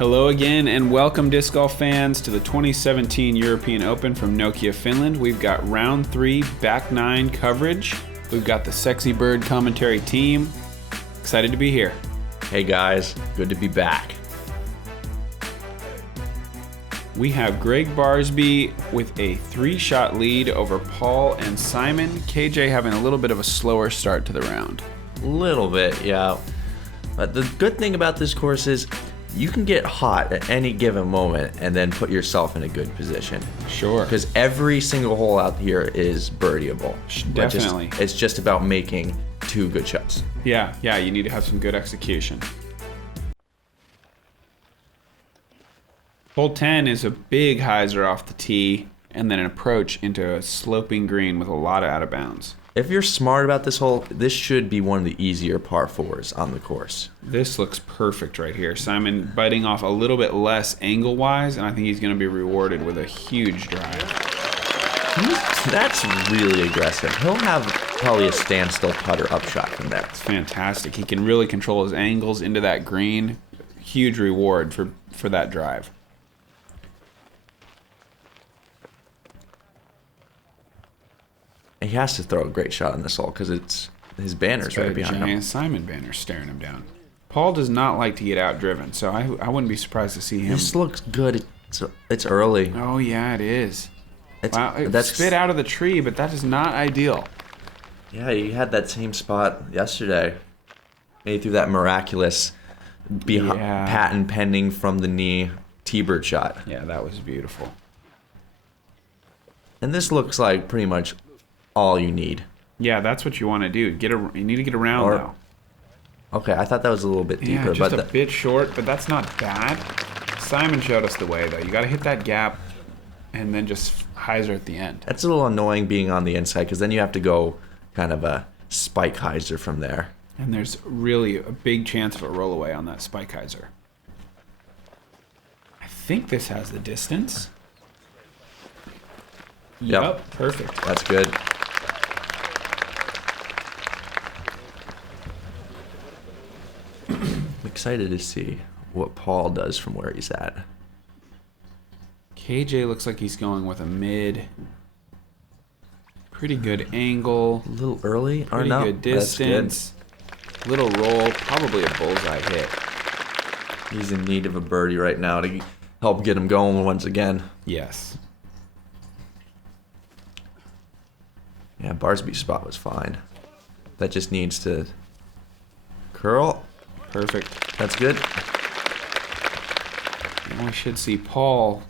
Hello again and welcome disc golf fans to the 2017 European Open from Nokia, Finland. We've got round 3 back 9 coverage. We've got the Sexy Bird commentary team. Excited to be here. Hey guys, good to be back. We have Gregg Barsby with a 3-shot lead over Paul and Simon. KJ having a little bit of a slower start to the round. A little bit, yeah. But the good thing about this course is you can get hot at any given moment and then put yourself in a good position. Sure. Because every single hole out here is birdieable. Definitely. It's just about making 2 good shots. Yeah, you need to have some good execution. Hole 10 is a big hyzer off the tee and then an approach into a sloping green with a lot of out of bounds. If you're smart about this hole, this should be one of the easier par 4s on the course. This looks perfect right here. Simon biting off a little bit less angle-wise, and I think he's going to be rewarded with a huge drive. That's really aggressive. He'll have probably a standstill putter upshot from there. It's fantastic. He can really control his angles into that green. Huge reward for that drive. He has to throw a great shot on this hole because it's his banner's right behind him. Giant Simon banner staring him down. Paul does not like to get outdriven, so I wouldn't be surprised to see him. This looks good. It's early. Oh yeah, it is. Wow, that's spit out of the tree, but that is not ideal. Yeah, he had that same spot yesterday. And he threw that miraculous patent pending from the knee T-bird shot. Yeah, that was beautiful. And this looks like pretty much all you need. Yeah, that's what you want to do. You need to get around now. Okay, I thought that was a little bit deeper. Yeah, just a bit short, but that's not bad. Simon showed us the way, though. You got to hit that gap and then just hyzer at the end. That's a little annoying being on the inside because then you have to go kind of a spike hyzer from there. And there's really a big chance of a rollaway on that spike hyzer. I think this has the distance. Yep, perfect. That's good. I'm excited to see what Paul does from where he's at. KJ looks like he's going with a mid. Pretty good angle. A little early. Pretty good distance. Little roll. Probably a bullseye hit. He's in need of a birdie right now to help get him going once again. Yes. Yeah, Barsby's spot was fine. That just needs to curl. Perfect. That's good. And we should see Paul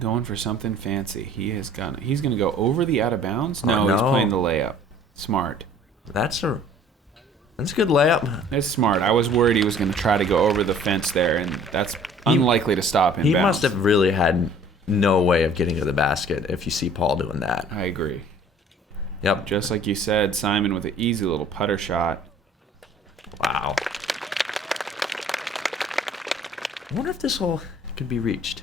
going for something fancy. He's going to go over the out of bounds. No, he's playing the layup. Smart. That's a good layup. It's smart. I was worried he was going to try to go over the fence there, and that's unlikely to stop him. He must have really had no way of getting to the basket if you see Paul doing that. I agree. Yep. Just like you said, Simon with an easy little putter shot. Wow. I wonder if this hole could be reached.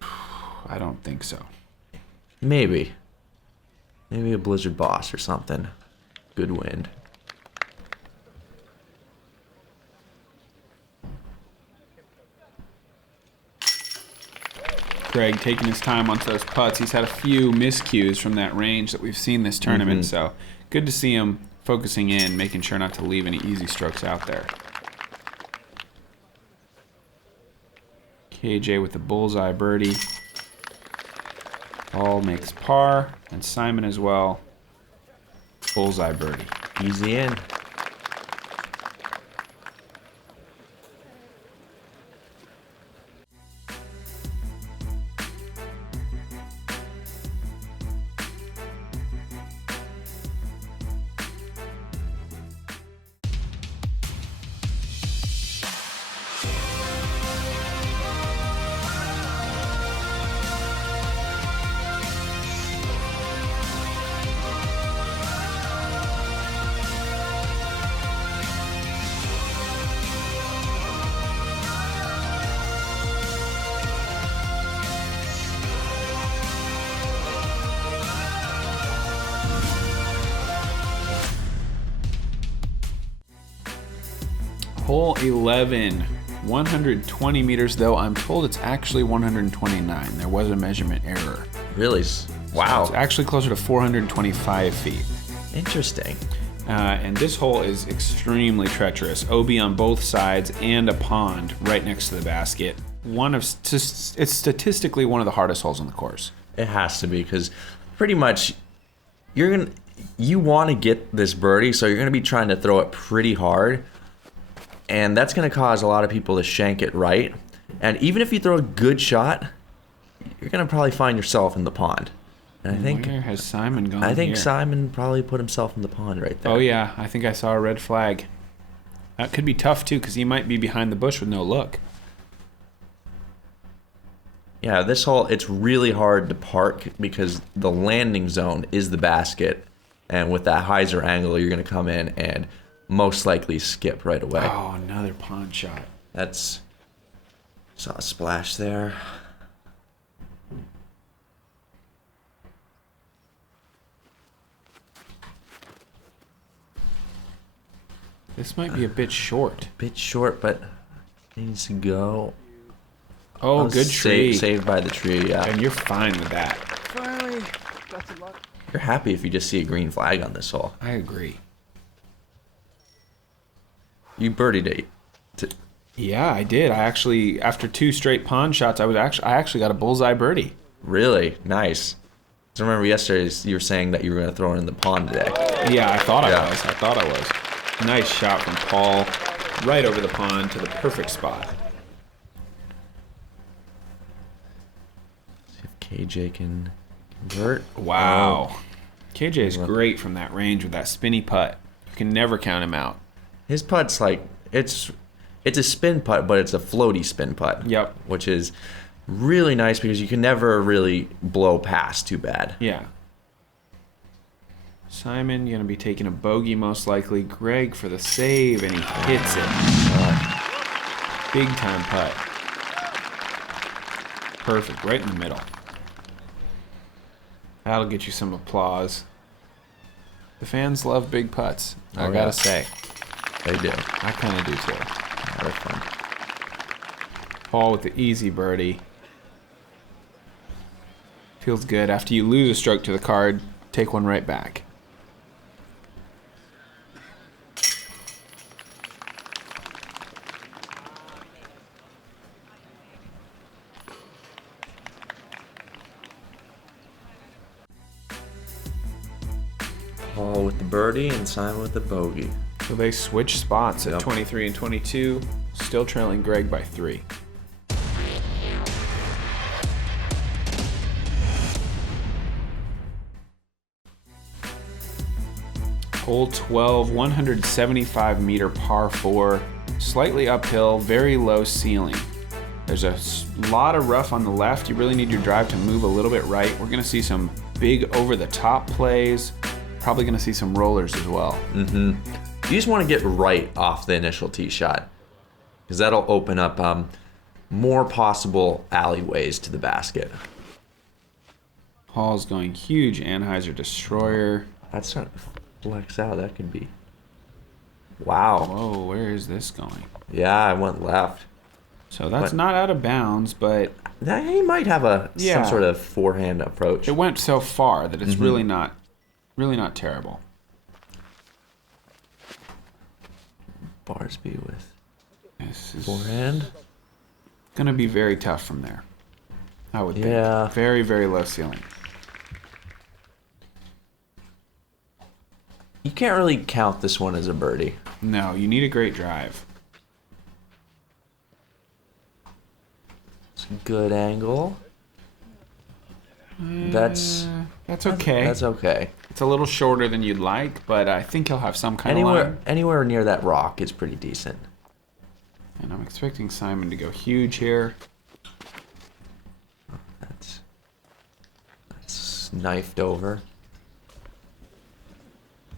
I don't think so. Maybe. Maybe a blizzard boss or something. Good wind. Gregg taking his time onto those putts. He's had a few miscues from that range that we've seen this tournament, so good to see him focusing in, making sure not to leave any easy strokes out there. KJ with the bullseye birdie. Paul makes par, and Simon as well. Bullseye birdie. Easy in. Hole 11. 120 meters, though I'm told it's actually 129. There was a measurement error. Really? Wow. So it's actually closer to 425 feet. Interesting. And this hole is extremely treacherous. OB on both sides and a pond right next to the basket. It's statistically one of the hardest holes on the course. It has to be, because pretty much you want to get this birdie, so you're going to be trying to throw it pretty hard. And that's going to cause a lot of people to shank it right. And even if you throw a good shot, you're going to probably find yourself in the pond. And I think, where has Simon gone? I think here? Simon probably put himself in the pond right there. Oh, yeah. I think I saw a red flag. That could be tough, too, because he might be behind the bush with no look. Yeah, this hole, it's really hard to park because the landing zone is the basket. And with that hyzer angle, you're going to come in and most likely skip right away. Oh, another pond shot. Saw a splash there. This might be a bit short. Bit short, but needs to go. Oh, good tree. Saved by the tree, yeah. And you're fine with that. Finally, got some luck. You're happy if you just see a green flag on this hole. I agree. You birdied it. Yeah, I did. I actually, after 2 straight pond shots, I actually got a bullseye birdie. Really? Nice. So remember yesterday you were saying that you were going to throw it in the pond today. Yeah, I thought I was. Nice shot from Paul, right over the pond to the perfect spot. See if KJ can convert. Wow. Oh. KJ is great from that range with that spinny putt. You can never count him out. His putt's like, it's a spin putt, but it's a floaty spin putt. Yep. Which is really nice because you can never really blow past too bad. Yeah. Simon going to be taking a bogey most likely. Gregg for the save, and he hits it. Big time putt. Perfect, right in the middle. That'll get you some applause. The fans love big putts, I gotta say. They do. I kind of do too. They're fun. Paul with the easy birdie. Feels good. After you lose a stroke to the card, take one right back. Paul with the birdie and Simon with the bogey. So they switch spots at 23 and 22, still trailing Gregg by 3. Hole 12, 175-meter par 4, slightly uphill, very low ceiling. There's a lot of rough on the left. You really need your drive to move a little bit right. We're going to see some big over-the-top plays. Probably going to see some rollers as well. Mm-hmm. You just want to get right off the initial tee shot because that'll open up more possible alleyways to the basket. Paul's going huge Anheuser Destroyer. That's starting to flex out. That could be. Wow. Whoa, where is this going? Yeah, I went left. So that's not out of bounds, but he might have some sort of forehand approach. It went so far that it's really not terrible. Barsby with This is forehand. gonna be very tough from there, I would think. Yeah. Very, very low ceiling. You can't really count this one as a birdie. No, you need a great drive. It's a good angle. That's okay. That's okay. It's a little shorter than you'd like, but I think he'll have some kind of line. Anywhere near that rock is pretty decent. And I'm expecting Simon to go huge here. That's knifed over.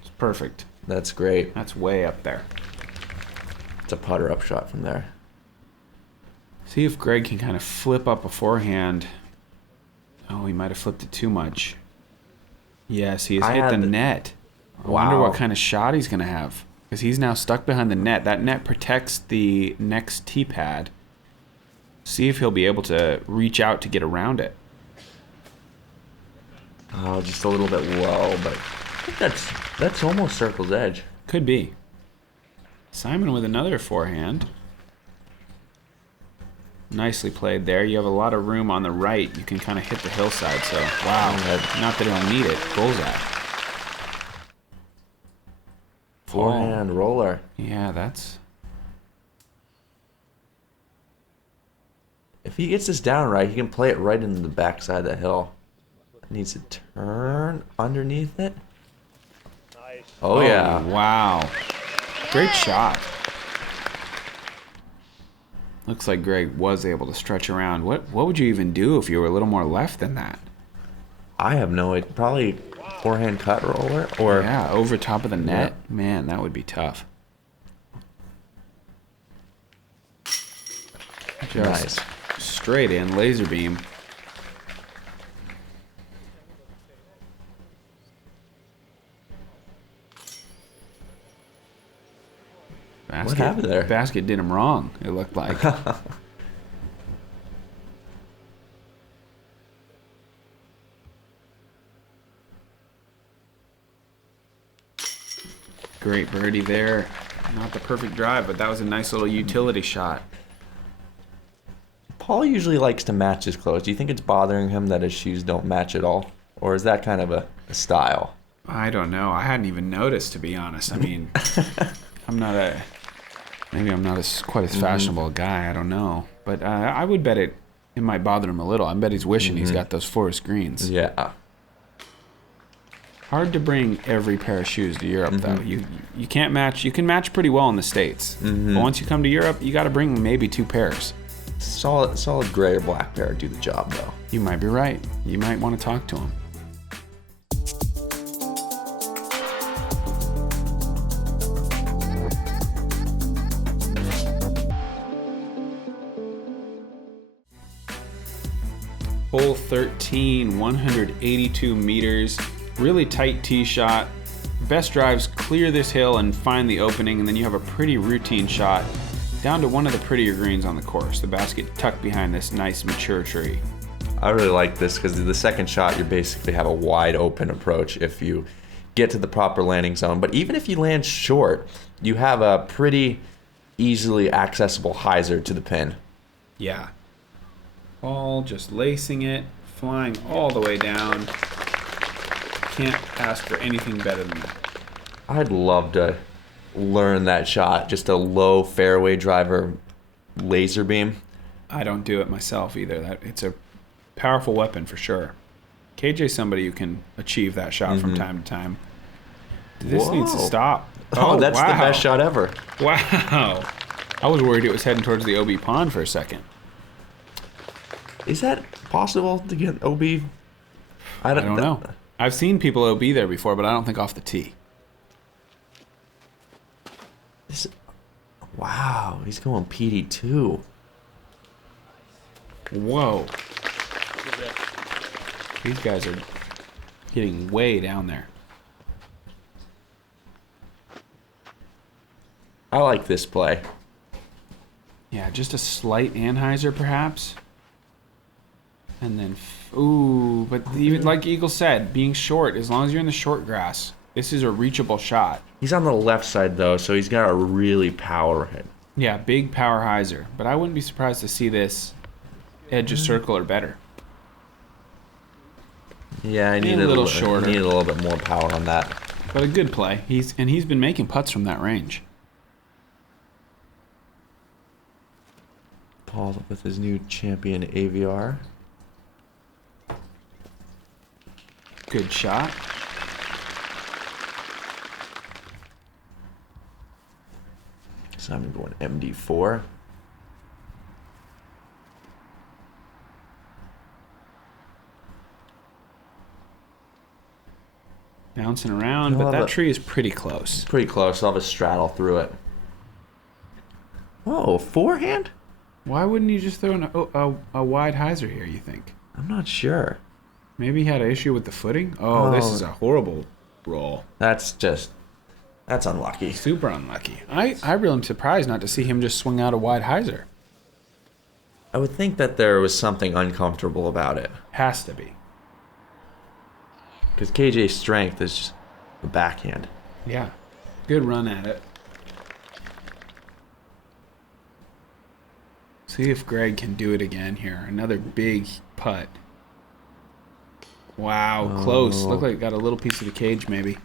It's perfect. That's great. That's way up there. It's a putter up shot from there. See if Gregg can kind of flip up a forehand. Oh, he might have flipped it too much. Yes, he has hit the net. I wonder what kind of shot he's going to have. because he's now stuck behind the net. That net protects the next tee pad. See if he'll be able to reach out to get around it. Oh, just a little bit low, but I think that's almost circle's edge. Could be. Simon with another forehand. Nicely played there. You have a lot of room on the right. You can kind of hit the hillside, so wow. Not that he'll need it. Bullseye. Forehand roller. Yeah, that's... If he gets this down right, he can play it right into the backside of the hill. Needs to turn underneath it. Nice. Oh, yeah. Wow. Great shot. Looks like Gregg was able to stretch around. What would you even do if you were a little more left than that? I have no idea. Probably forehand cut roller or... Yeah, over top of the net. Yeah. Man, that would be tough. Just nice. Straight in, laser beam. What happened there? Basket did him wrong, it looked like. Great birdie there. Not the perfect drive, but that was a nice little utility shot. Paul usually likes to match his clothes. Do you think it's bothering him that his shoes don't match at all? Or is that kind of a style? I don't know. I hadn't even noticed, to be honest. I mean, maybe I'm not quite as fashionable a guy. I don't know. But I would bet it might bother him a little. I bet he's wishing he's got those forest greens. Yeah. Hard to bring every pair of shoes to Europe, though. You can't match. You can match pretty well in the States. But once you come to Europe, you got to bring maybe 2 pairs. Solid gray or black pair do the job, though. You might be right. You might want to talk to him. Hole 13, 182 meters. Really tight tee shot. Best drives clear this hill and find the opening, and then you have a pretty routine shot down to one of the prettier greens on the course. The basket tucked behind this nice mature tree. I really like this because the second shot, you basically have a wide open approach if you get to the proper landing zone. But even if you land short, you have a pretty easily accessible hyzer to the pin. Yeah. Ball just lacing it, flying all the way down. Can't ask for anything better than that. I'd love to learn that shot. Just a low fairway driver laser beam. I don't do it myself either. It's a powerful weapon for sure. KJ's somebody who can achieve that shot from time to time. This needs to stop. Oh, that's the best shot ever. Wow. I was worried it was heading towards the OB pond for a second. Is that possible to get OB? I don't know. I've seen people OB there before, but I don't think off the tee. Wow, he's going PD2. Whoa. These guys are getting way down there. I like this play. Yeah, just a slight anhyzer perhaps. And then, ooh, but even like Eagle said, being short, as long as you're in the short grass, this is a reachable shot. He's on the left side, though, so he's got to really power it. Yeah, big power hyzer. But I wouldn't be surprised to see this edge of circle or better. Yeah, I need a little shorter. I need a little bit more power on that. But a good play. He's been making putts from that range. Paul with his new champion AVR. Good shot. Simon going MD4. Bouncing around, but that tree is pretty close. Pretty close. I'll have a straddle through it. Oh, forehand? Why wouldn't you just throw a wide hyzer here, you think? I'm not sure. Maybe he had an issue with the footing? Oh, this is a horrible roll. That's just That's unlucky. Super unlucky. I really am surprised not to see him just swing out a wide hyzer. I would think that there was something uncomfortable about it. Has to be. Because KJ's strength is just the backhand. Yeah. Good run at it. See if Gregg can do it again here. Another big putt. Wow, close. Looked like it got a little piece of the cage maybe.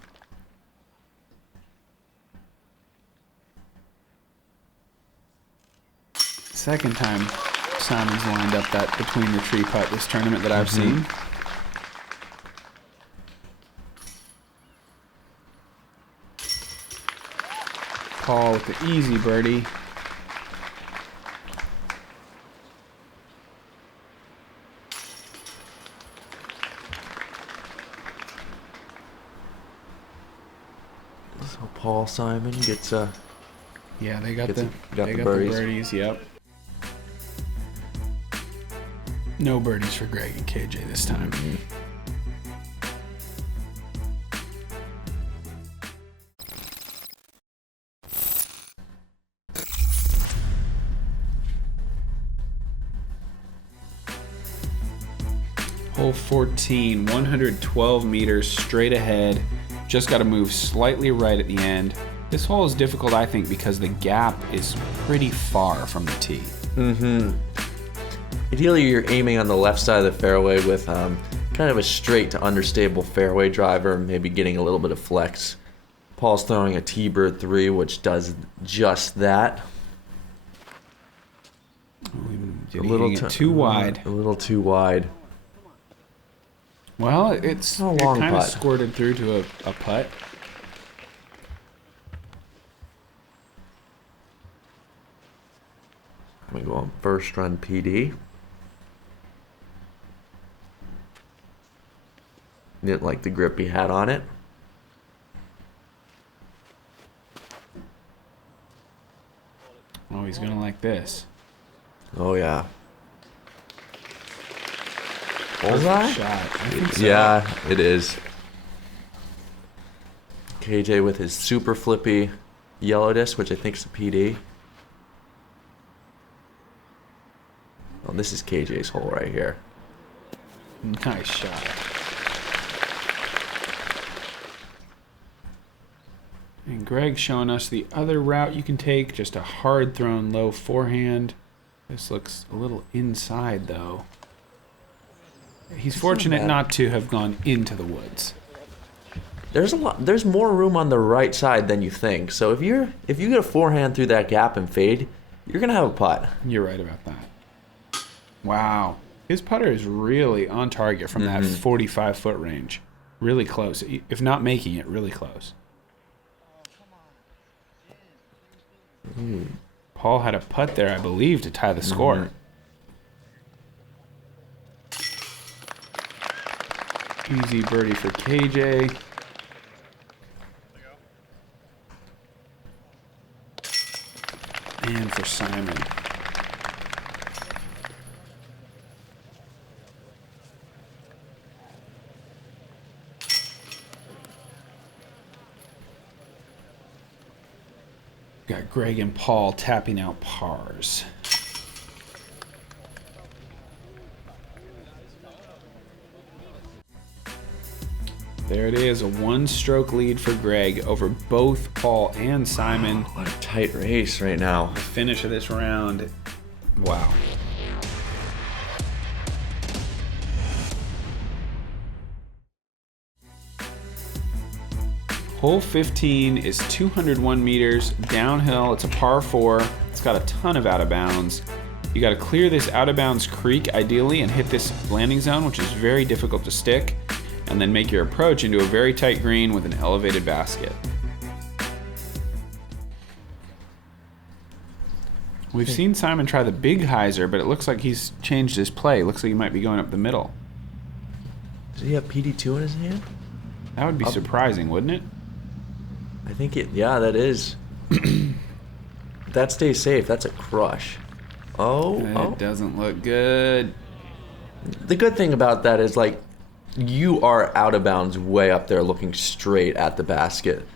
Second time Simon's lined up that between the tree putt this tournament that I've seen. Paul with the easy birdie. So Paul Simon gets Yeah, they got Gets the got they the got birdies. the birdies. Yep. No birdies for Gregg and KJ this time. Hole 14, 112 meters straight ahead. Just got to move slightly right at the end. This hole is difficult, I think, because the gap is pretty far from the tee. Ideally, you're aiming on the left side of the fairway with kind of a straight to understable fairway driver, maybe getting a little bit of flex. Paul's throwing a T-bird 3, which does just that. A little too wide. A little too wide. Well, it's A it long kind of putt. squirted through to a putt. We go on first run PD. Didn't like the grip he had on it. Oh, he's gonna like this. Oh yeah. Perfect Bullseye? shot. I think so. Yeah, it is. KJ with his super flippy yellow disc, which I think is a PD. Oh, this is KJ's hole right here. Nice shot. And Gregg showing us the other route you can take, just a hard thrown low forehand. This looks a little inside though. He's fortunate bad. not to have gone into the woods. There's more room on the right side than you think. So if you get a forehand through that gap and fade, you're gonna have a putt. You're right about that. Wow. His putter is really on target from that 45-foot range. Really close. If not making it, really close. Paul had a putt there, I believe, to tie the score. Easy birdie for KJ. And for Simon. Got Gregg and Paul tapping out pars. There it is, a one-stroke lead for Gregg over both Paul and Simon. What a tight race right now. The finish of this round, wow. Hole 15 is 201 meters downhill. It's a par 4. It's got a ton of out of bounds. You got to clear this out of bounds creek ideally and hit this landing zone, which is very difficult to stick, and then make your approach into a very tight green with an elevated basket. We've seen Simon try the big hyzer, but it looks like he's changed his play. Looks like he might be going up the middle. Does he have PD2 in his hand? That would be surprising, wouldn't it? I think yeah, that is. That stays safe. That's a crush. It doesn't look good. The good thing about that is, like, you are out of bounds way up there looking straight at the basket.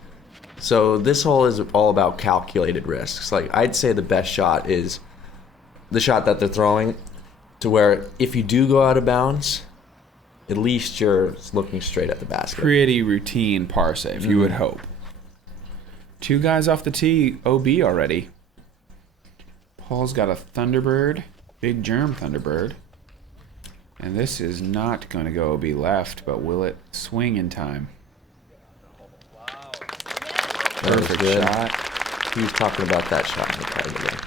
So this hole is all about calculated risks. Like, I'd say the best shot is the shot that they're throwing, to where if you do go out of bounds, at least you're looking straight at the basket. Pretty routine par save, you would hope. 2 guys off the tee, OB already. Paul's got a Thunderbird, big germ Thunderbird. And this is not going to go OB left, but will it swing in time? Perfect shot. He was talking about that shot in the private.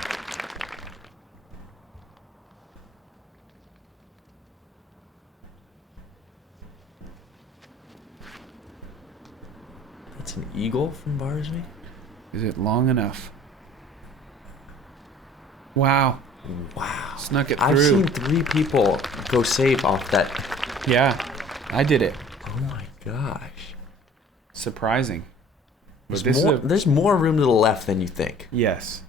That's an eagle from Barsby? Is it long enough? Wow. Wow. Snuck it through. I've seen 3 people go safe off that. Yeah, I did it. Oh my gosh. Surprising. But There's more room to the left than you think. Yes.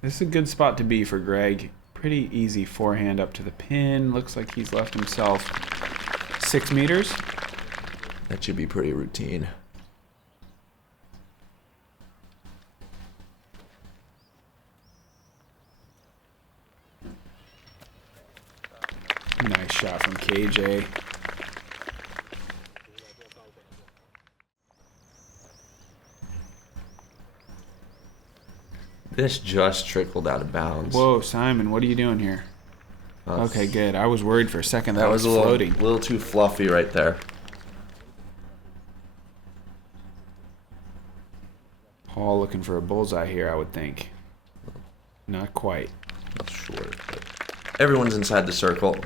This is a good spot to be for Gregg. Pretty easy forehand up to the pin. Looks like he's left himself 6 meters. That should be pretty routine. Nice shot from KJ. This just trickled out of bounds. Whoa, Simon, what are you doing here? Okay, good. I was worried for a second that was a floating. little too fluffy right there. Paul looking for a bullseye here, I would think. Not quite. Not sure. But everyone's inside the circle.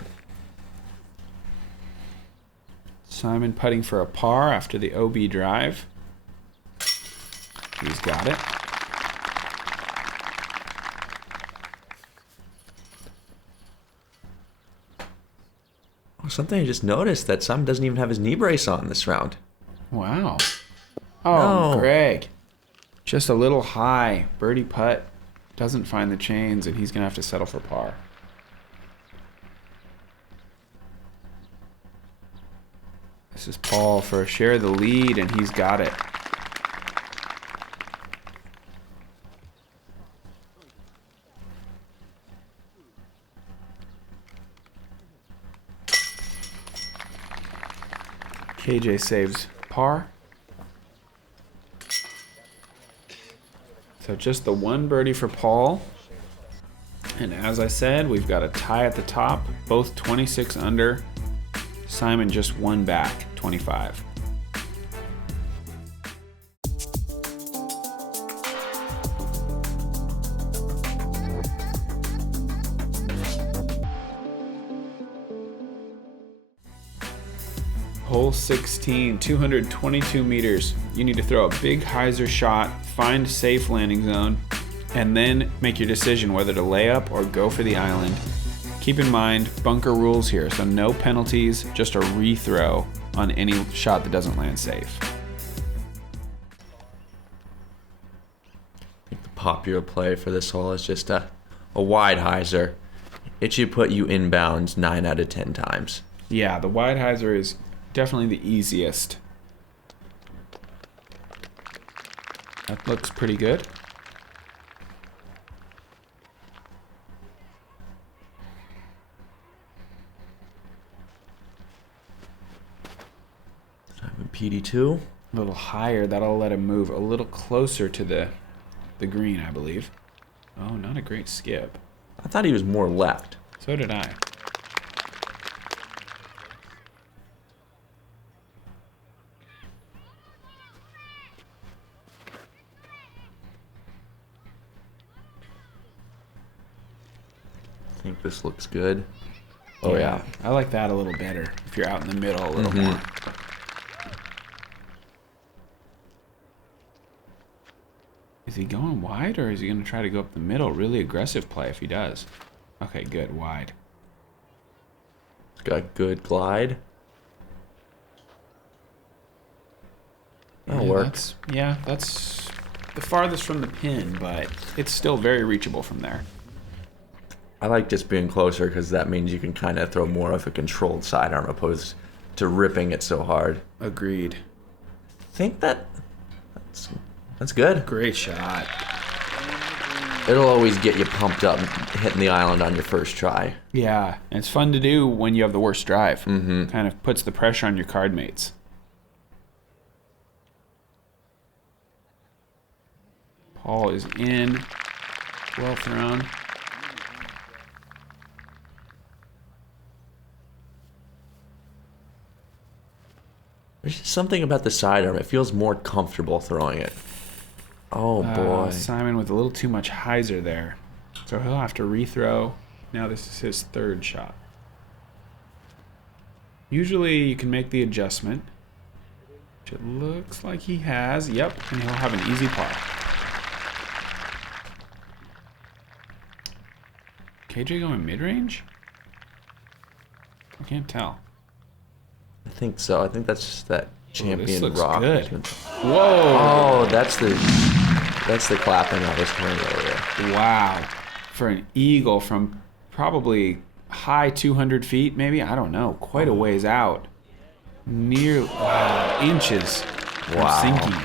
Simon putting for a par after the OB drive. He's got it. Something I just noticed, that Simon doesn't even have his knee brace on this round. Wow. Oh, No. Gregg. Just a little high. Birdie putt. Doesn't find the chains, and he's going to have to settle for par. This is Paul for a share of the lead, and he's got it. KJ saves par. So just the one birdie for Paul. And as I said, we've got a tie at the top, both 26 under. Simon just one back, 25. Hole 16, 222 meters. You need to throw a big hyzer shot, find safe landing zone, and then make your decision whether to lay up or go for the island. Keep in mind, bunker rules here, so no penalties, just a rethrow on any shot that doesn't land safe. I think the popular play for this hole is just a wide hyzer. It should put you inbounds 9 out of 10 times. Yeah, the wide hyzer is definitely the easiest. That looks pretty good. Simon PD2. A little higher, that'll let him move a little closer to the green, I believe. Oh, not a great skip. I thought he was more left. So did I. I think this looks good. Oh yeah. I like that a little better if you're out in the middle a little more. Is he going wide, or is he going to try to go up the middle? Really aggressive play if he does. Okay, good. Wide. It's got good glide. That'll work. That's the farthest from the pin, but it's still very reachable from there. I like just being closer because that means you can kind of throw more of a controlled sidearm opposed to ripping it so hard. Agreed. I think that's That's good. Great shot. It'll always get you pumped up hitting the island on your first try. Yeah, and it's fun to do when you have the worst drive. Mm-hmm. Kind of puts the pressure on your card mates. Paul is in. Well thrown. There's just something about the sidearm. It feels more comfortable throwing it. Oh, boy. Simon with a little too much hyzer there. So he'll have to rethrow. Now this is his third shot. Usually you can make the adjustment, which it looks like he has. Yep, and he'll have an easy par. KJ going mid-range? I can't tell. I think so. I think that's just that champion looks rock. good. Whoa! Whoa! That's the clapping I was hearing earlier. Wow. For an eagle from probably high 200 feet, maybe? I don't know. Quite a ways out. Near, wow, inches from sinking.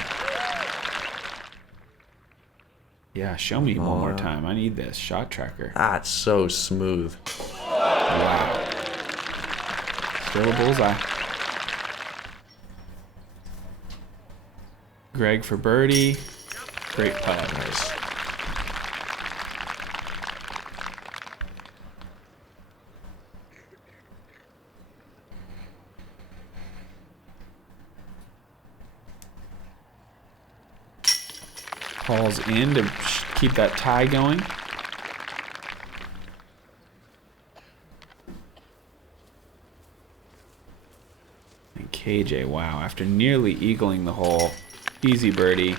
Yeah, show me one more time. I need this shot tracker. That's so smooth. Wow. Still a bullseye. Gregg for birdie. Great putt. Nice. Paul's in to keep that tie going. And KJ, wow, after nearly eagling the hole, easy birdie,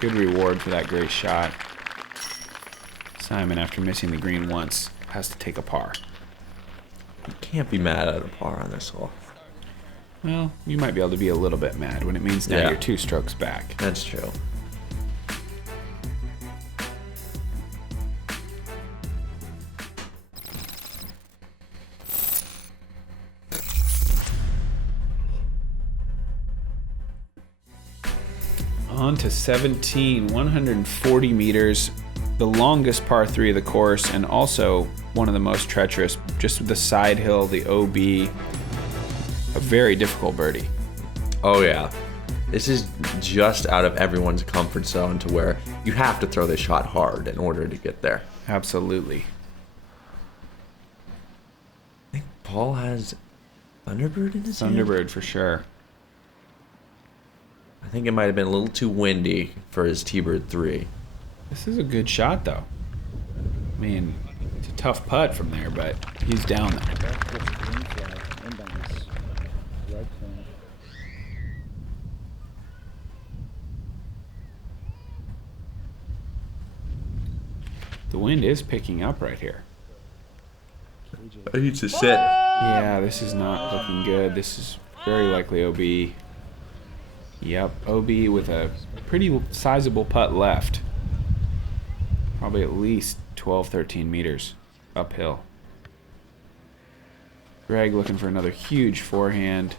good reward for that great shot. Simon, after missing the green once, has to take a par. You can't be mad at a par on this hole. Well, you might be able to be a little bit mad when it means now you're 2 strokes back. That's true. On to 17, 140 meters, the longest par 3 of the course, and also one of the most treacherous, just with the side hill, the OB, a very difficult birdie. Oh, yeah. This is just out of everyone's comfort zone to where you have to throw the shot hard in order to get there. Absolutely. I think Paul has Thunderbird in his hand? Thunderbird for sure. I think it might have been a little too windy for his T-Bird 3. This is a good shot, though. I mean, it's a tough putt from there, but he's down there. The wind is picking up right here. He needs to sit. Yeah, this is not looking good. This is very likely OB. Yep, OB with a pretty sizable putt left. Probably at least 12, 13 meters uphill. Gregg looking for another huge forehand.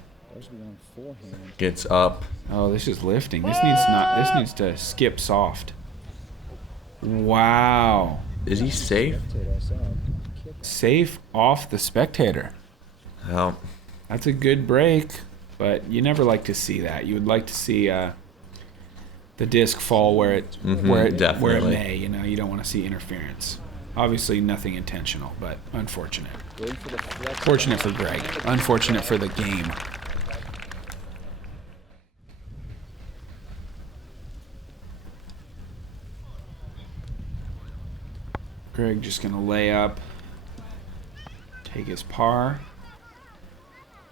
Gets up. Oh, this is lifting. This needs to skip soft. Wow. Is he safe? Safe off the spectator. Oh. That's a good break, but you never like to see that. You would like to see the disc fall where it may. You know, you don't want to see interference. Obviously, nothing intentional, but unfortunate. Fortunate for Gregg. Unfortunate for the game. Gregg just gonna lay up, take his par.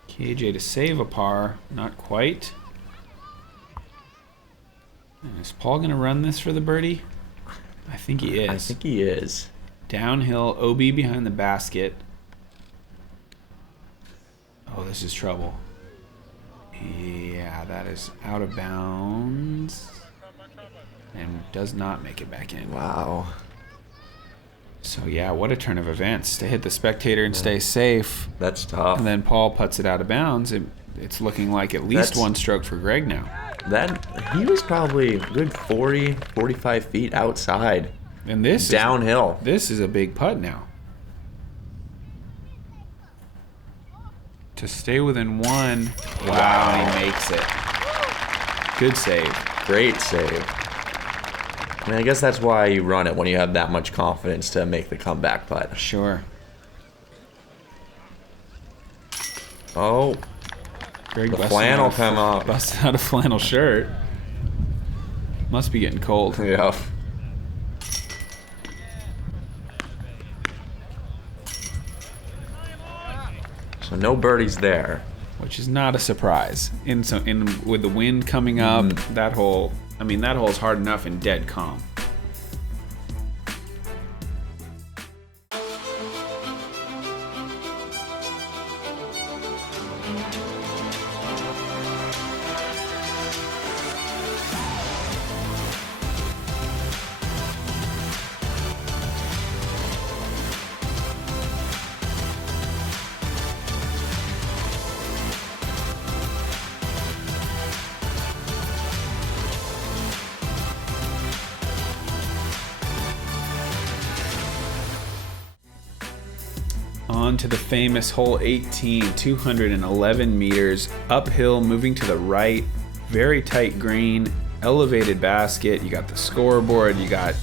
KJ to save a par, not quite. And is Paul gonna run this for the birdie? I think he is. I think he is. Downhill, OB behind the basket. Oh, this is trouble. Yeah, that is out of bounds. And does not make it back in. Wow. So yeah, what a turn of events to hit the spectator and stay safe. That's tough. And then Paul puts it out of bounds. It's looking like at least one stroke for Gregg now. He was probably a good 40, 45 feet outside. And this downhill. This is a big putt now. To stay within one. Wow, and he makes it. Good save. Great save. I mean, I guess that's why you run it when you have that much confidence to make the comeback putt. Sure. Oh. Gregg The flannel come off. Busted out a flannel shirt. Must be getting cold. Yeah. So no birdies there. Which is not a surprise. With the wind coming up, that hole is hard enough in dead calm. On to the famous hole 18, 211 meters, uphill, moving to the right, very tight green, elevated basket. You got the scoreboard. You got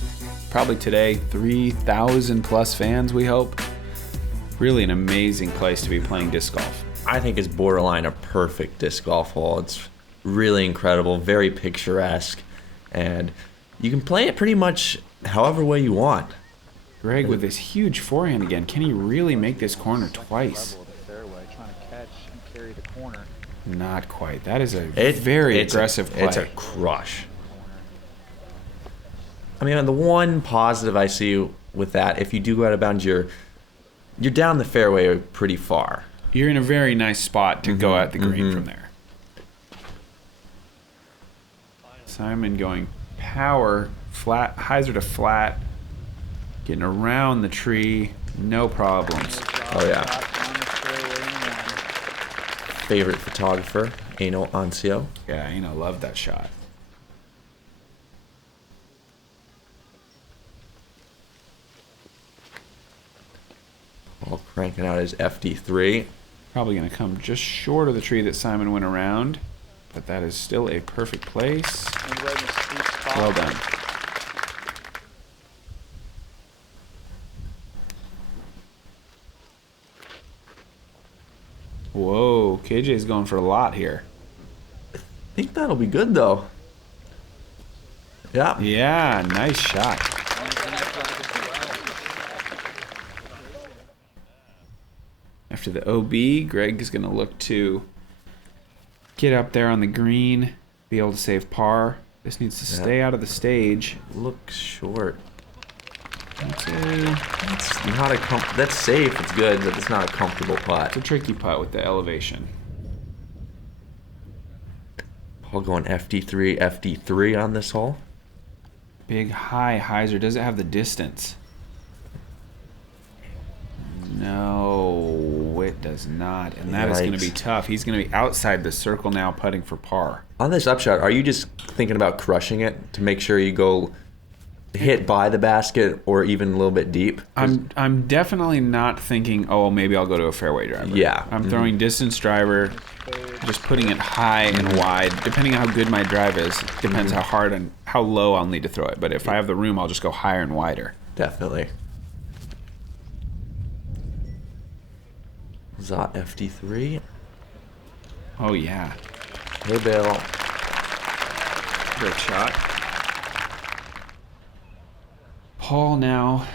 probably today 3,000 plus fans, we hope. Really an amazing place to be playing disc golf. I think it's borderline a perfect disc golf hole. It's really incredible, very picturesque, and you can play it pretty much however way you want. Gregg with this huge forehand again. Can he really make this corner twice? Level of the fairway, trying to catch and carry the corner. Not quite. That is a very aggressive play. It's a crush. I mean, the one positive I see with that, if you do go out of bounds, you're down the fairway pretty far. You're in a very nice spot to go at the green from there. Simon going power, flat, hyzer to flat, getting around the tree, no problems. Oh yeah. Favorite photographer, Ano Ancio. Yeah, Ano loved that shot. All cranking out his FD3. Probably going to come just short of the tree that Simon went around, but that is still a perfect place. Well done. Whoa, KJ's going for a lot here. I think that'll be good though. Yeah. Yeah, nice shot. After the OB, Gregg is going to look to get up there on the green, be able to save par. This needs to stay out of the stage. Looks short. That's not that's safe. It's good, but it's not a comfortable putt. It's a tricky putt with the elevation. Paul going FD3 on this hole. Big high hyzer. Does it have the distance? No, it does not. And that is going to be tough. He's going to be outside the circle now, putting for par. On this upshot, are you just thinking about crushing it to make sure you go hit by the basket or even a little bit deep? I'm definitely not thinking, oh, maybe I'll go to a fairway driver. Yeah. I'm throwing distance driver, just putting it high and wide. Depending on how good my drive is, depends how hard and how low I'll need to throw it. But if I have the room, I'll just go higher and wider. Definitely. Lizotte FD3. Oh, yeah. Hey, Bill. Great shot. Paul now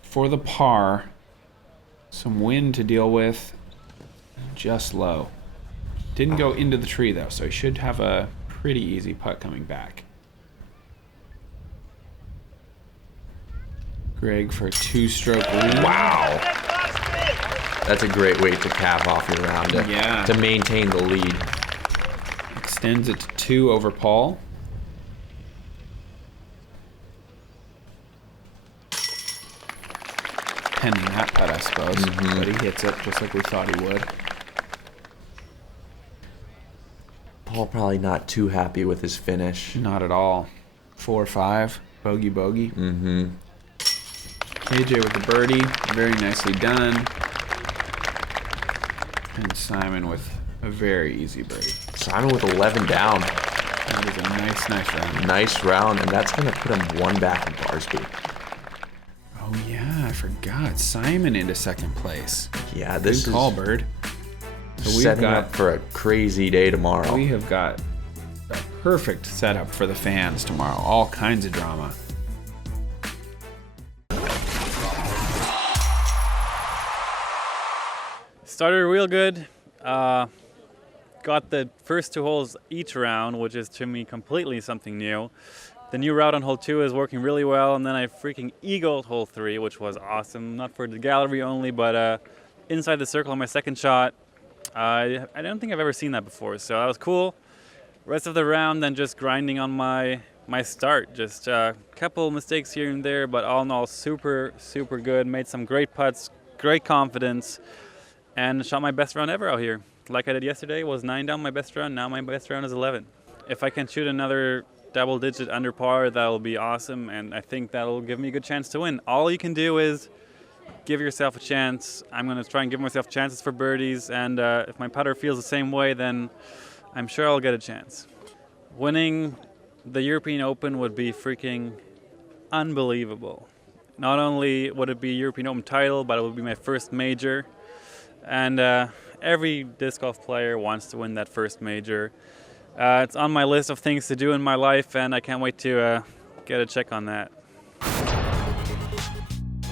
for the par. Some wind to deal with. Just low. Didn't go into the tree, though, so he should have a pretty easy putt coming back. Gregg for a two-stroke lead. Wow. That's a great way to cap off your round to maintain the lead. Extends it to 2 over Paul. Pending that putt, I suppose. But he hits it just like we thought he would. Paul probably not too happy with his finish. Not at all. 4-5, bogey. Mm-hmm. KJ with the birdie, very nicely done. And Simon with a very easy birdie. Simon with 11 down. That is a nice round. Nice round, and that's going to put him one back in Barsby. Oh yeah, I forgot. Simon into second place. Yeah, this Good is call, Bird. So setting up for a crazy day tomorrow. We have got a perfect setup for the fans tomorrow. All kinds of drama. Started real good. Got the first 2 holes each round, which is to me completely something new. The new route on hole 2 is working really well, and then I freaking eagled hole 3, which was awesome. Not for the gallery only, but inside the circle on my second shot. I don't think I've ever seen that before, so that was cool. Rest of the round, then just grinding on my start. Just a couple mistakes here and there, but all in all, super good. Made some great putts, great confidence, and shot my best round ever out here. Like I did yesterday, was 9 down my best round. Now my best round is 11. If I can shoot another double-digit under par, that'll be awesome, and I think that'll give me a good chance to win. All you can do is give yourself a chance. I'm going to try and give myself chances for birdies, and if my putter feels the same way, then I'm sure I'll get a chance. Winning the European Open would be freaking unbelievable. Not only would it be a European Open title, but it would be my first major. And every disc golf player wants to win that first major. It's on my list of things to do in my life, and I can't wait to get a check on that.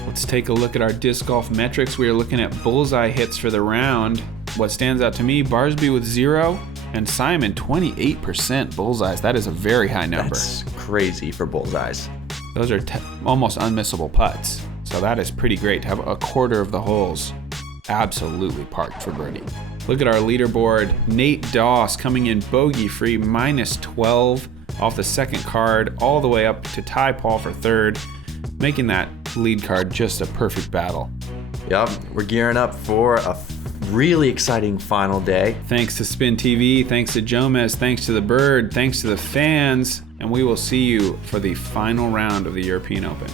Let's take a look at our disc golf metrics. We are looking at bullseye hits for the round. What stands out to me, Barsby with 0 and Simon 28% bullseyes. That is a very high number. That's crazy for bullseyes. Those are almost unmissable putts. So that is pretty great to have a quarter of the holes absolutely parked for birdie. Look at our leaderboard. Nate Doss coming in bogey-free, -12 off the second card, all the way up to Ty Paul for third, making that lead card just a perfect battle. Yep, we're gearing up for a really exciting final day. Thanks to SpinTV, thanks to Jomez, thanks to the Bird, thanks to the fans, and we will see you for the final round of the European Open.